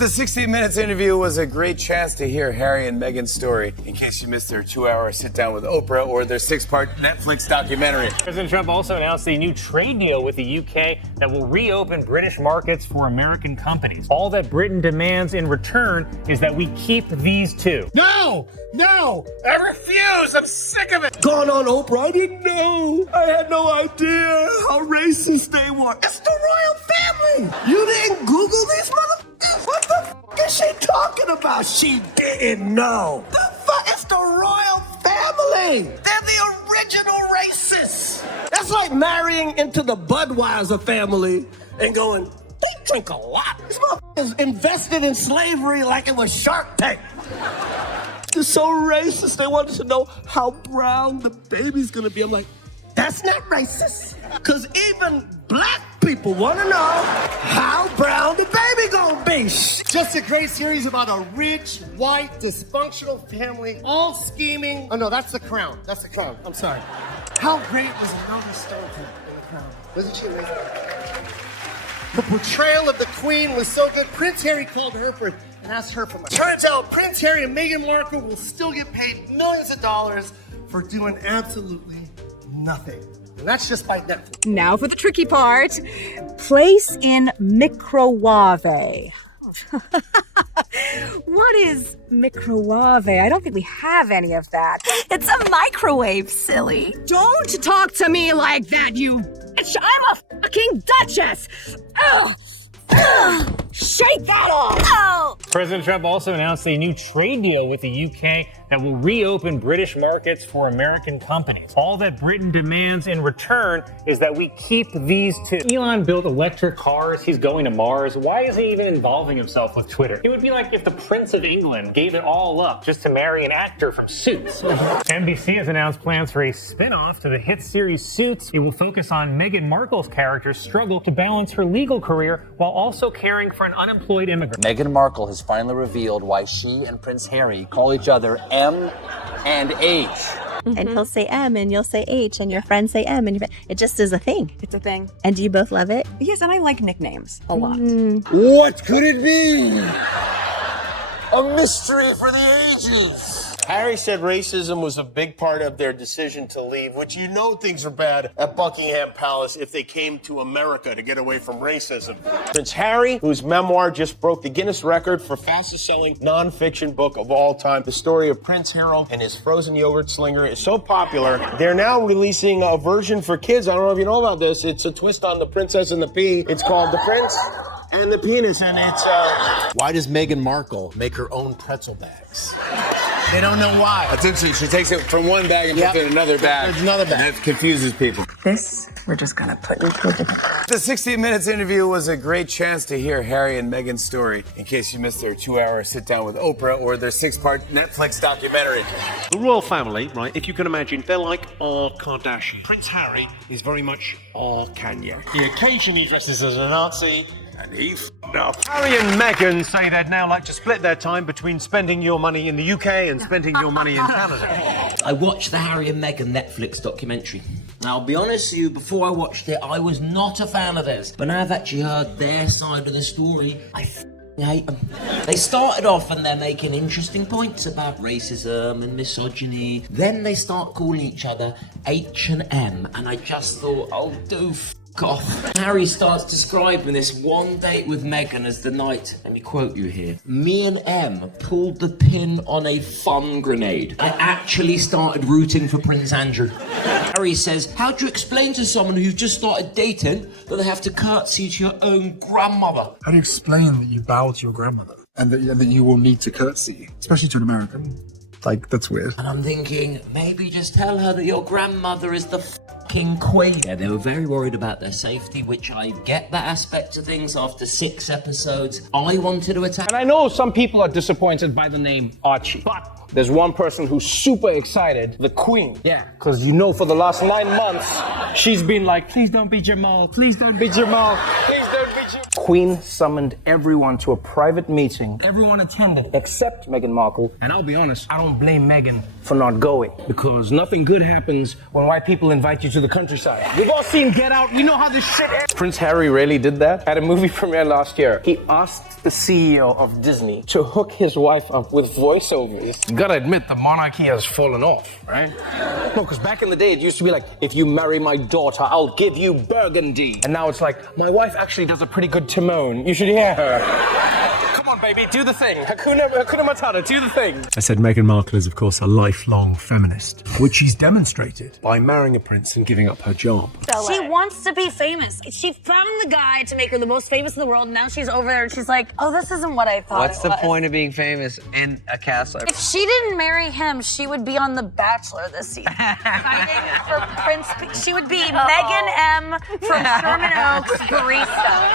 The 60 Minutes interview was a great chance to hear Harry and Meghan's story in case you missed their 2-hour sit-down with Oprah or their 6-part Netflix documentary. President Trump also announced a new trade deal with the UK that will reopen British markets for American companies. All that Britain demands in return is that we keep these two. No! No! I refuse! I'm sick of it! Gone on, Oprah. I didn't know. I had no idea how racist they were. It's the royal family. You didn't Google these motherfuckers? What the f is she talking about? She didn't know. The fuck? It's the royal family. They're the original racists. That's like marrying into the Budweiser family and going, they drink a lot. These motherfuckers invested in slavery like it was Shark Tank. They're so racist. They wanted to know how brown the baby's gonna be. I'm like, that's not racist. Because even black people want to know how brown the baby gonna be. Just a great series about a rich, white, dysfunctional family, all scheming. Oh, no, that's The Crown. That's The Crown. I'm sorry. How great was Melanie Stone in The Crown? Wasn't she amazing? The portrayal of the Queen was so good. Prince Harry called her and asked her for money. Turns out Prince Harry and Meghan Markle will still get paid millions of dollars for doing absolutely nothing. And that's just by Netflix. Now for the tricky part. Place in microwave. What is microwave? I don't think we have any of that. It's a microwave, silly. Don't talk to me like that, you bitch! I'm a fucking duchess! Ugh! Ugh! Shake that off! Oh! President Trump also announced a new trade deal with the UK that will reopen British markets for American companies. All that Britain demands in return is that we keep these two. Elon built electric cars. He's going to Mars. Why is he even involving himself with Twitter? It would be like if the Prince of England gave it all up just to marry an actor from Suits. NBC has announced plans for a spin-off to the hit series Suits. It will focus on Meghan Markle's character's struggle to balance her legal career while also caring for an unemployed immigrant. Meghan Markle has finally revealed why she and Prince Harry call each other M and H. Mm-hmm. And he'll say M and you'll say H and your friends say M and it just is a thing. It's a thing. And do you both love it? Yes, and I like nicknames a lot. What could it be? A mystery for the ages. Harry said racism was a big part of their decision to leave, which you know things are bad at Buckingham Palace if they came to America to get away from racism. Prince Harry, whose memoir just broke the Guinness record for fastest selling nonfiction book of all time. The story of Prince Harold and his frozen yogurt slinger is so popular, they're now releasing a version for kids. I don't know if you know about this. It's a twist on The Princess and the Pea. It's called The Prince and the Penis, and it's... Why does Meghan Markle make her own pretzel bags? They don't know why. That's interesting. She takes it from one bag and puts it in another bag. There's another bag. And that confuses people. This, we're just gonna put into a different... The 60 Minutes interview was a great chance to hear Harry and Meghan's story in case you missed their 2-hour sit-down with Oprah or their 6-part Netflix documentary. The royal family, right, if you can imagine, they're like our Kardashian. Prince Harry is very much our Kanye. He occasionally dresses as a Nazi. And he f***ed up. Harry and Meghan say they'd now like to split their time between spending your money in the UK and spending your money in Canada. I watched the Harry and Meghan Netflix documentary. Now, I'll be honest with you, before I watched it, I was not a fan of theirs. But now I've actually heard their side of the story, I hate them. They started off and they're making interesting points about racism and misogyny. Then they start calling each other H and M, and I just thought, oh, do off. Harry starts describing this one date with Meghan as the night, let me quote you here, me and M pulled the pin on a fun grenade. I actually started rooting for Prince Andrew. Harry says, how do you explain to someone who's just started dating that they have to curtsy to your own grandmother? How do you explain that you bow to your grandmother and that you will need to curtsy, especially to an American? Like, that's weird. And I'm thinking, maybe just tell her that your grandmother is the fucking queen. Yeah, they were very worried about their safety, which I get that aspect of things after 6 episodes. I wanted to attack. And I know some people are disappointed by the name Archie, but there's one person who's super excited, the Queen. Yeah, because you know for the last 9 months, she's been like, please don't be Jamal, please don't be Jamal, please don't be Queen summoned everyone to a private meeting. Everyone attended except Meghan Markle. And I'll be honest, I don't blame Meghan for not going, because nothing good happens when white people invite you to the countryside. We've all seen Get Out. We know how this shit ends. Prince Harry really did that at a movie premiere last year. He asked the CEO of Disney to hook his wife up with voiceovers. You gotta admit, the monarchy has fallen off, right? No, because back in the day, it used to be like, if you marry my daughter, I'll give you Burgundy. And now it's like, my wife actually does a pretty good Timon. You should hear her. Come on, baby, do the thing. Hakuna Matata, do the thing. I said Meghan Markle is, of course, a lifelong feminist, which she's demonstrated by marrying a prince and giving up her job. She wants to be famous. She found the guy to make her the most famous in the world. Now she's over there and she's like, oh, this isn't what I thought. What's the point of being famous in a castle? If she didn't marry him, she would be on The Bachelor this season. Fighting for Prince. She would be Megan M. from Sherman Oaks barista.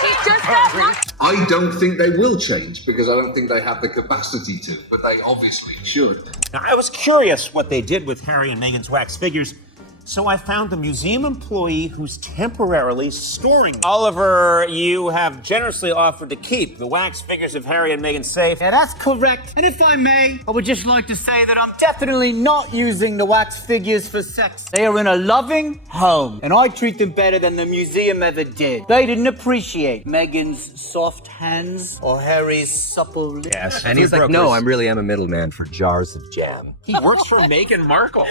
She's just that much. I don't think they will change because I don't think they have the capacity to, but they obviously should. Now, I was curious what they did with Harry and Meghan's wax figures, so I found the museum employee who's temporarily storing them. Oliver, you have generously offered to keep the wax figures of Harry and Meghan safe. Yeah, that's correct. And if I may, I would just like to say that I'm definitely not using the wax figures for sex. They are in a loving home, and I treat them better than the museum ever did. They didn't appreciate Meghan's soft hands or Harry's supple lips. Yes, and he's like, no, I really am a middleman for jars of jam. He works for Meghan Markle.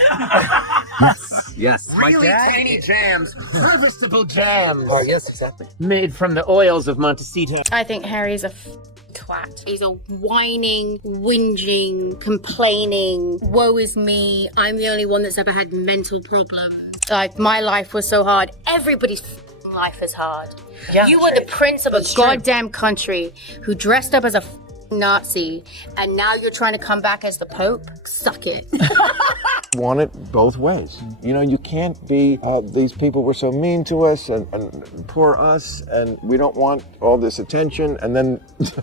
Yes. Really tiny jams. Harvestable jams. Oh, yes, exactly. Made from the oils of Montecito. I think Harry's a twat. He's a whining, whinging, complaining, woe is me, I'm the only one that's ever had mental problems. Like, my life was so hard. Everybody's life is hard. Yeah, you were the prince of a goddamn country who dressed up as a Nazi, and now you're trying to come back as the Pope? Suck it. Want it both ways. You know, you can't be, these people were so mean to us and poor us, and we don't want all this attention, and then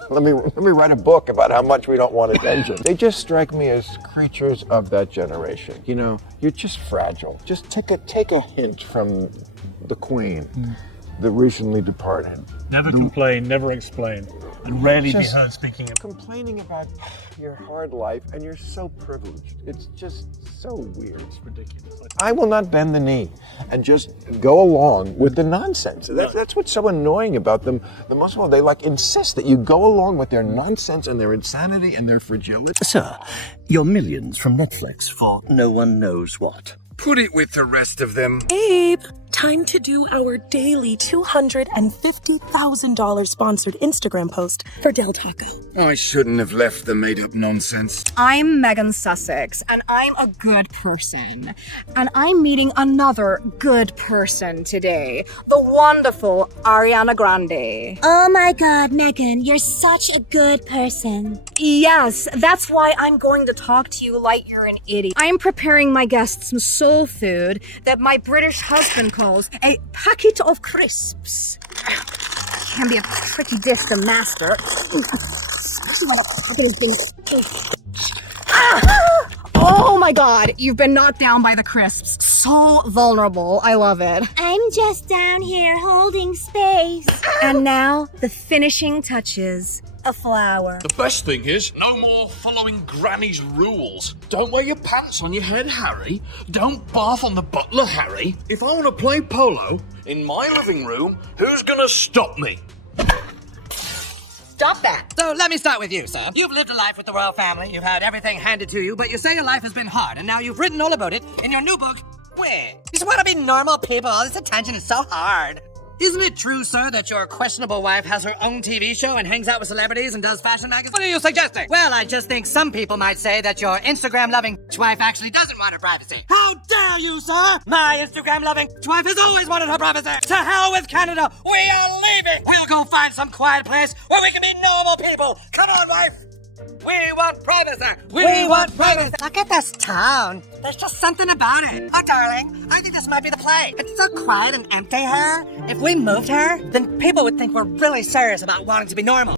let me write a book about how much we don't want attention. They just strike me as creatures of that generation. You know, you're just fragile. Just take a hint from the Queen, the recently departed. Never complain, never explain, and rarely be heard speaking of. Complaining about your hard life, and you're so privileged. It's just so weird. It's ridiculous. I will not bend the knee and just go along with the nonsense. That's what's so annoying about them. The most of all, they insist that you go along with their nonsense and their insanity and their fragility. Sir, your millions from Netflix for no one knows what. Put it with the rest of them. Abe, time to do our daily $250,000 sponsored Instagram post for Del Taco. I shouldn't have left the made-up nonsense. I'm Megan Sussex, and I'm a good person. And I'm meeting another good person today, the wonderful Ariana Grande. Oh my God, Megan, you're such a good person. Yes, that's why I'm going to talk to you like you're an idiot. I'm preparing my guests some soul food that my British husband calls a packet of crisps. Can be a tricky dish to master. Especially when a packet is being... Oh my God, you've been knocked down by the crisps. So vulnerable, I love it. I'm just down here holding space. And now, the finishing touches. A flower. The best thing is, no more following Granny's rules. Don't wear your pants on your head, Harry. Don't bath on the butler, Harry. If I want to play polo in my living room, who's gonna stop me? Stop that. So let me start with you, sir. You've lived a life with the royal family. You've had everything handed to you, but you say your life has been hard, and now you've written all about it in your new book. Wait, you just want to be normal people. This attention is so hard. Isn't it true, sir, that your questionable wife has her own TV show and hangs out with celebrities and does fashion magazines? What are you suggesting? Well, I just think some people might say that your Instagram-loving wife actually doesn't want her privacy. How dare you, sir? My Instagram-loving wife has always wanted her privacy. To hell with Canada. We are leaving. We'll go find some quiet place where we can be normal people. Come on, wife. We want privacy. We want privacy. Look at this town. There's just something about it. Oh, darling, I think this might be the place. It's so quiet and empty here. If we moved here, then people would think we're really serious about wanting to be normal.